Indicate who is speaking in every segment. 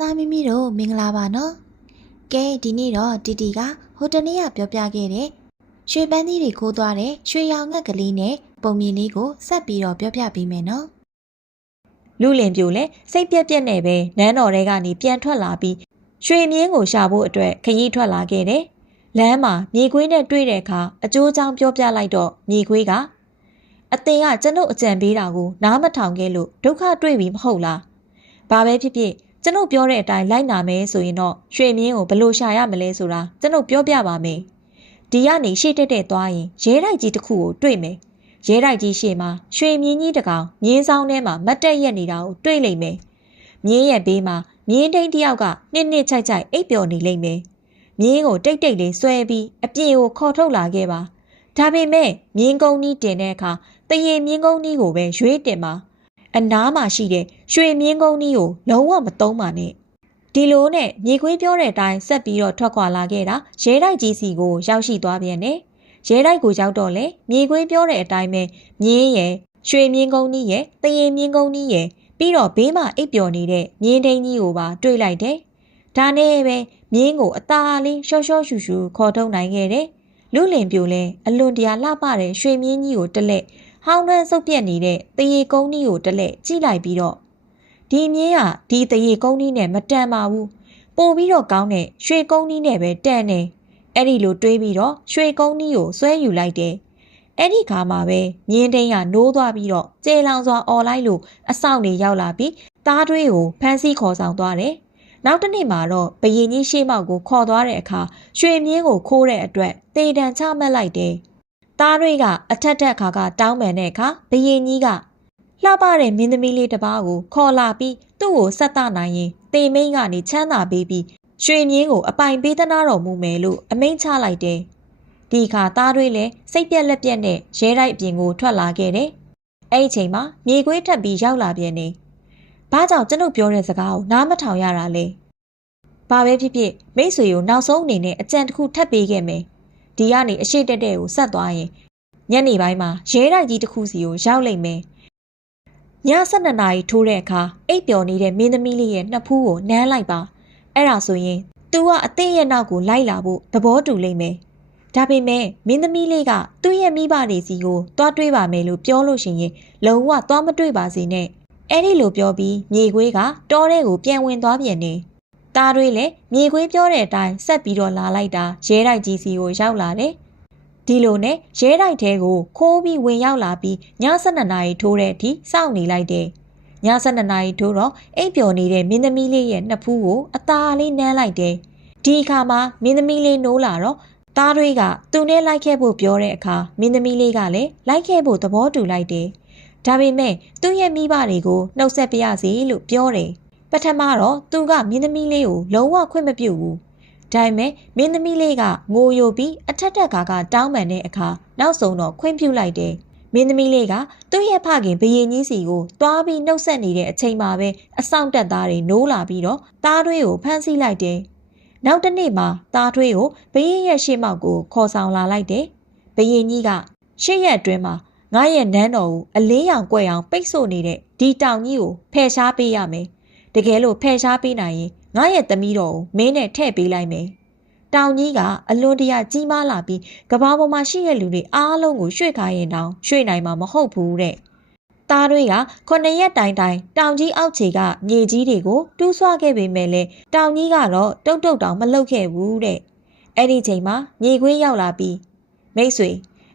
Speaker 1: သားမီမီတို့မင်္ဂလာပါနော်။ကဲဒီနေ့တော့တီတီကဟိုတနေ့ကပြောပြခဲ့တဲ့ရွှေပန်းသီးတွေခိုးသွားတဲ့ရွှေရောင်ငှက်ကလေးနဲ့ပုံမြင်လေးကိုဆက်ပြီးတော့ပြောပြပေးမယ်နော်
Speaker 2: လူလင်ပြိုလဲစိတ်ပြက်ပြက်နဲ့ပဲနန်းတော်ထဲကနေပြန်ထွက်လာပြီးရွှေမြင်းကိုရှာဖို့အတွက်ခရီးထွက်လာခဲ့တယ်။လမ်းမှာမြေခွေးနဲ့တွေ့တဲ့အခါအကျိုးချောင်းပြောပြလိုက်တော့မြေခွေးကအတင်ကကျွန်ုပ်အကြံပေးတာကိုနားမထောင်ခဲ့လို့ဒုက္ခတွေ့ပြီမဟုတ်လား။ဘာပဲဖြစ်ဖြစ် ကျွန်ုပ်ပြောတဲ့အတိုင်းလိုက်နာမယ်ဆိုရင်တော့ရွှေမြင်းကိုဘယ်လိုရှာရမလဲဆိုတာကျွန်ုပ်ပြောပြပါမယ်။ဒီကနေရှေ့တက်တက်သွားရင်ရဲတိုက်ကြီးတစ်ခုကိုတွေ့မယ်။ရဲတိုက်ကြီးရှေ့မှာရွှေမြင်းကြီးတစ်ကောင်မြင်းဆောင်ထဲမှာမတ်တက်ရက်နေတာကိုတွေ့လိမ့်မယ်။မြင်းရဲ့ဘေးမှာမြင်းတိန်တစ်ယောက်ကနှစ်နှစ်ချိုက်ချိုက်အိပ်ပျော်နေလိမ့်မယ်။မြင်းကိုတိတ်တိတ်လေးဆွဲပြီးအပြင်ကိုခေါ်ထုတ်လာခဲ့ပါ။ဒါပေမဲ့မြင်းကုန်းကြီးတင်တဲ့အခါတရေမြင်းကုန်းကြီးကိုပဲရွေးတင်ပါ။ အနားမှာရှိတဲ့ရွှေမြင်းကုန်းကြီးကိုလုံးဝမသုံးပါနဲ့။ဒီလိုနဲ့မြေခွေးပြောတဲ့အတိုင်းဆက်ပြီးတော့ထွက်ခွာလာခဲ့တာရဲတိုက်ကြီးစီကိုရောက်ရှိသွားပြန်တယ်။ရဲတိုက်ကိုရောက်တော့လေမြေခွေးပြောတဲ့အတိုင်းပဲမြင်းရယ်ရွှေမြင်းကုန်းကြီးရယ်တရင်မြင်းကုန်းကြီးရယ်ပြီးတော့ဘေးမှာအိပ်ပျော်နေတဲ့မြင်းဒိန်းကြီးကိုပါတွေ့လိုက်တယ်။ဒါနဲ့ပဲမြင်းကိုအသာလေးရှော့ရှော့ရှူရှူခေါ်ထုတ်နိုင်ခဲ့တယ်။လူလင်ပြိုလဲအလွန်တရာလှပတဲ့ရွှေမြင်းကြီးကိုတလက် ဟောင်းနှမ်းစုပ်ပြက်နေတဲ့တရေကုန်းကြီးကိုတလက်ကြည့်လိုက်ပြီးတော့ဒီမြင်းကဒီတရေကုန်းကြီးနဲ့မတန်ပါဘူး။ပို့ပြီးတော့ကောင်းတဲ့ရွှေကုန်းကြီးနဲ့ပဲတန်နေ။အဲ့ဒီလိုတွေးပြီးတော့ရွှေကုန်းကြီးကိုဆွဲယူလိုက်တယ်။အဲ့ဒီခါမှာပဲမြင်းတိန်ကနိုးသွားပြီးတော့ကျေလောင်စွာអော်လိုက်လို့အဆောင်နေရောက်လာပြီးသားတွေးကိုဖမ်းဆီးခေါ်ဆောင်သွားတယ်။နောက်တစ်နေ့မှာတော့ဘယင်ကြီးရှေ့မောက်ကိုခေါ်သွားတဲ့အခါရွှေမြင်းကိုခိုးတဲ့အတွက်တေတံချမှတ်လိုက်တယ်။ သားတွေကအထက်ထက်ခါကတောင်းပန်တဲ့အခါဘယင်ကြီးကလှပတဲ့မင်းသမီးလေးတစ်ပါးကိုခေါ်လာပြီးသူ့ကိုဆက်သနိုင်ရင်တေမိန်ကနေချမ်းသာပေးပြီးရွှေမြင်းကိုအပိုင်ပေးသနာတော်မူမယ်လို့အမိန့်ချလိုက်တယ်။ဒီခါသားတွေလည်းစိတ်ပြက်လက်ပြက်နဲ့ရဲတိုက်အပြင်ကိုထွက်လာခဲ့တယ်။အဲ့ဒီအချိန်မှာမြေခွေးထပ်ပြီးရောက်လာပြန်နေ။ဘာကြောင့်ကျွန်ုပ်ပြောတဲ့စကားကိုနားမထောင်ရတာလဲ။ဘာပဲဖြစ်ဖြစ်မိတ်ဆွေကိုနောက်ဆုံးအနေနဲ့အကြံတစ်ခုထပ်ပေးခဲ့မယ်။ ဒီကနေအရှိတက်တဲ့ကိုဆက်သွားရင်ညနေပိုင်းမှာရဲတိုက်ကြီးတစ်ခုစီကိုရောက်လိမ့်မယ်။ည7နာရီထိုးတဲ့အခါအိပ်ပျော်နေတဲ့မင်းသမီးလေးရဲ့နှစ်ဖူးကိုနမ်းလိုက်ပါ။အဲ့ဒါဆိုရင်သူကအသင့်ရဲ့နောက်ကိုလိုက်လာဖို့သဘောတူလိမ့်မယ်။ဒါပေမဲ့မင်းသမီးလေးကသူ့ရဲ့မိဘတွေစီကိုတွားတွေးပါမယ်လို့ပြောလို့ရှိရင်လုံးဝတွားမတွေးပါစေနဲ့။အဲ့ဒီလိုပြောပြီးမြေခွေးကတောထဲကိုပြန်ဝင်သွားပြန်နေ။ ตาတွေလည်းမြေခွေးပြောတဲ့အတိုင်းဆက်ပြီးတော့လာလိုက်တာရဲတိုက်ကြီးစီကိုရောက်လာတယ်။ဒီလိုနဲ့ရဲတိုက်ထဲကိုခိုးပြီးဝင်ရောက်လာပြီးည7နာရီထိုးတဲ့အထိစောင့်နေလိုက်တယ်။ည7နာရီထိုးတော့အိပ်ပျော်နေတဲ့မင်းသမီးလေးရဲ့နှစ်ဖူးကိုအသာလေးနမ်းလိုက်တယ်။ဒီအခါမှာမင်းသမီးလေးနိုးလာတော့သားတွေကသူနဲ့လိုက်ခဲ့ဖို့ပြောတဲ့အခါမင်းသမီးလေးကလည်းလိုက်ခဲ့ဖို့သဘောတူလိုက်တယ်။ဒါပေမဲ့သူ့ရဲ့မိဘတွေကိုနှုတ်ဆက်ပြရစီလို့ပြောတယ်။ပ ထမတော့သူကမင်းသမီးလေးကိုလုံးဝခွင့်မပြုဘူး။ဒါပေမဲ့မင်းသမီးလေးကငိုယိုပြီးအထက်ထက်ကကတောင်းပန်တဲ့အခါနောက်ဆုံးတော့ခွင့်ပြုလိုက်တယ်။မင်းသမီးလေးကသူ့ရဲ့ဖခင်ဘရင်ကြီးစီကိုတွားပြီးနှုတ်ဆက်နေတဲ့အချိန်မှာပဲအဆောင်တက်သားတွေနိုးလာပြီးတော့သားတွေးကိုဖမ်းဆီးလိုက်တယ်။နောက်တစ်နေ့မှာသားတွေးကိုဘရင်ရဲ့ရှေ့မောက်ကိုခေါ်ဆောင်လာလိုက်တယ်။ဘရင်ကြီးကရှေ့ရက်အတွင်းမှာငါရဲ့နန်းတော်ကိုအလင်းရောင်ကွက်အောင်ပိတ်ဆို့နေတဲ့ဒီတောင်ကြီးကိုဖယ်ရှားပေးရမယ်။ တကယ်လို့ဖယ်ရှားပေးနိုင်ရင်ငါရဲ့သမီးတော်ကိုမင်းနဲ့ထည့်ပေးလိုက်မယ်။တောင်ကြီးကအလွန်တရာကြီးမားလာပြီးကဘာပေါ်မှာရှိတဲ့လူတွေအားလုံးကိုရွှေ့ခိုင်းရင်တောင်ရွှေ့နိုင်မှာမဟုတ်ဘူးတဲ့။သားတွေကခုနှစ်ရက်တိုင်တိုင်တောင်ကြီးအောက်ခြေကမြေကြီးတွေကိုတူးဆွခဲ့ပေမဲ့လည်းတောင်ကြီးကတော့တုတ်တုတ်တောင်မလှုပ်ခဲ့ဘူးတဲ့။အဲ့ဒီချိန်မှာမြေခွေးရောက်လာပြီးမိတ်ဆွေ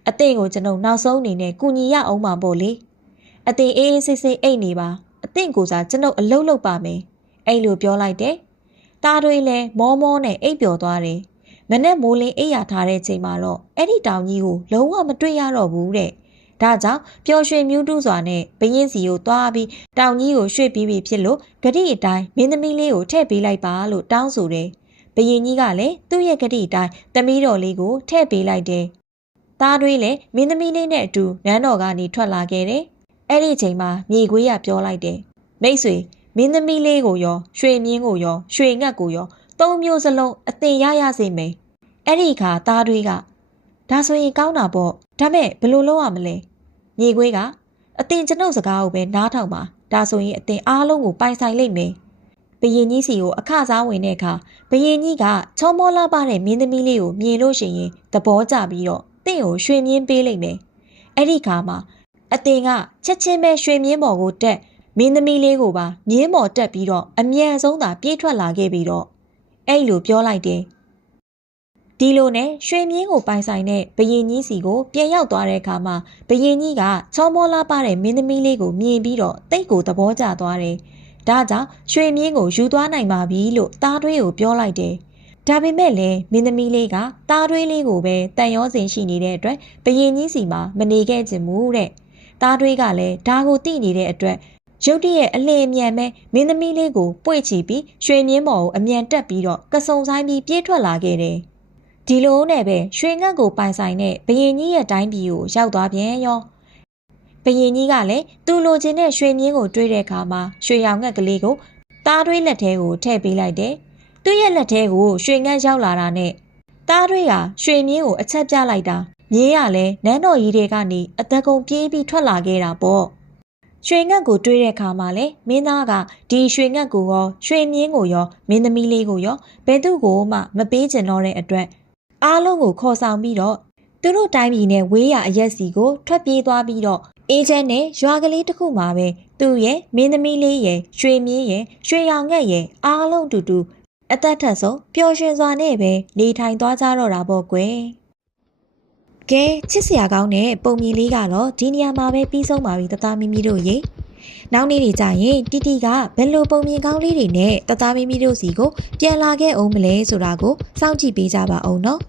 Speaker 2: အသင်ကိုကျွန်ုပ်နောက်ဆုံးအနေနဲ့ကုညီရအောင်ပါပေါ့လေ။အသင်အေးအေးဆေးဆေးအိတ်နေပါ အသင်ကိုစားကျွန်ုပ်အလုပ်လုပ်ပါမယ်။အဲ့လိုပြောလိုက်တယ်။သားတွေလည်းမောမောနဲ့အိပ်ပျော်သွားတယ်။မနဲ့မိုးလင်းအိပ်ရထားတဲ့ချိန်မှာတော့အဲ့ဒီတောင်ကြီးကိုလုံးဝမတွေ့ရတော့ဘူးတဲ့။ဒါကြောင့်ပျော်ရွှင်မြူးတူးစွာနဲ့ဘရင်စီကိုသွားပြီးတောင်ကြီးကိုရွှေ့ပြီးပြီဖြစ်လို့ဂတိအတိုင်းမင်းသမီးလေးကိုထည့်ပေးလိုက်ပါလို့တောင်းဆိုတယ်။ဘရင်ကြီးကလည်းသူ့ရဲ့ဂတိအတိုင်းသမီးတော်လေးကိုထည့်ပေးလိုက်တယ်။သားတွေလည်းမင်းသမီးလေးနဲ့အတူနန်းတော်ကနေထွက်လာခဲ့တယ်။ အဲ့ဒီအချိန်မှာမြေခွေးကပြောလိုက်တယ်။မိတ်ဆွေမင်းသမီးလေးကိုရောရွှေမြင်းကိုရောရွှေငှက်ကိုရောသုံးမျိုးစလုံးအသင်ရရစေမယ်။အဲ့ဒီခါသားတွေကဒါဆိုရင်ကောင်းတာပေါ့ဒါမဲ့ဘယ်လိုလုပ်ရမလဲ။မြေခွေးကအသင်ကျွန်ုပ်စကားကိုပဲနားထောင်ပါဒါဆိုရင်အသင်အားလုံးကိုပိုင်ဆိုင်လိမ့်မယ်။ဘယင်ကြီးစီကိုအခစားဝင်တဲ့အခါဘယင်ကြီးကချောမောလာပါတဲ့မင်းသမီးလေးကိုမြင်လို့ရှိရင်သဘောကျပြီးတော့တင့်ကိုရွှေမြင်းပေးလိုက်မယ်အဲ့ဒီခါမှာ အတင်ကချက်ချင်းပဲရွှေမြင်းပေါ်ကိုတက်မင်းသမီးလေးကိုပါမြင်းပေါ်တက်ပြီးတော့အမြန်ဆုံးသာပြေးထွက်လာခဲ့ပြီးတော့အဲ့လိုပြောလိုက်တယ်ဒီလိုနဲ့ရွှေမြင်းကိုပိုင်ဆိုင်တဲ့ဘယင်ကြီးစီကိုပြန်ရောက်သွားတဲ့အခါမှာဘယင်ကြီးကချောမောလာပါတဲ့မင်းသမီးလေးကိုမြင်ပြီးတော့တိတ်ကိုသဘောကျသွားတယ်ဒါကြောင့်ရွှေမြင်းကိုယူသွားနိုင်ပါပြီလို့သားထွေးကိုပြောလိုက်တယ်ဒါပေမဲ့လည်းမင်းသမီးလေးကသားထွေးလေးကိုပဲတန်ရောစင်ရှိနေတဲ့အတွက်ဘယင်ကြီးစီမှာမနေခဲ့ချင်ဘူးတဲ့ သားထွေးကလည်းဒါကိုသိနေတဲ့အတွက်ရုတ်တရက်အလင်းအမြန်ပဲမင်းသမီးလေးကိုပွေ့ချီပြီးရွှေမြင်းပေါ်ကိုအမြန်တက်ပြီးတော့ကစုံဆိုင်ပြီးပြေးထွက်လာခဲ့တယ်ဒီလိုနဲ့ပဲရွှေငတ်ကိုပိုင်ဆိုင်တဲ့ဘယင်ကြီးရဲ့တိုင်းပြည်ကိုရောက်သွားပြန်ရောဘယင်ကြီးကလည်းသူ့လိုချင်တဲ့ရွှေမြင်းကိုတွေးတဲ့အခါမှာရွှေရောင်ငှက်ကလေးကိုသားတွေးလက်ထဲကိုထည့်ပေးလိုက်တယ်သူ့ရဲ့လက်ထဲကိုရွှေငတ်ရောက်လာတာနဲ့သားတွေကရွှေမြင်းကိုအချက်ပြလိုက်တာ မြင်းရလဲနန်းတော်ကြီးတွေကနေအသက်ကုန်ပြေးပြီးထွက်လာခဲ့တာပေါ့ရွှေငတ်ကိုတွေးတဲ့အခါမှာလေမင်းသားကဒီရွှေငတ်ကိုရောရွှေမြင်းကိုရောမင်းသမီးလေးကိုရောဘယ်သူ့ကိုမှမပေးချင်တော့တဲ့အတွက်အားလုံးကိုခေါ်ဆောင်ပြီးတော့သူတို့တိုင်းပြည်နဲ့ဝေးရအရက်စီကိုထွက်ပြေးသွားပြီးတော့အေးချမ်းနဲ့ရွာကလေးတစ်ခုမှာပဲသူ့ရဲ့မင်းသမီးလေးရဲ့ရွှေမြင်းရဲ့ရွှေရောင်ငှက်ရဲ့အားလုံးတူတူအသက်ထက်ဆုံးပျော်ရွှင်စွာနဲ့ပဲနေထိုင်သွားကြတော့တာပေါ့ကွယ် ကဲချစ်စရာကောင်းတဲ့ပုံမြင်လေးကတော့ဒီနေရာမှာပဲပြီးဆုံးပါပြီတသားမီမီတို့ရေနောက်နေ့တွေကျရင်တီတီကဘယ်လိုပုံမြင်ကောင်းလေးတွေနဲ့တသားမီမီတို့စီကိုပြန်လာခဲ့အောင်မလဲဆိုတာကိုစောင့်ကြည့်ပေးကြပါအောင်နော်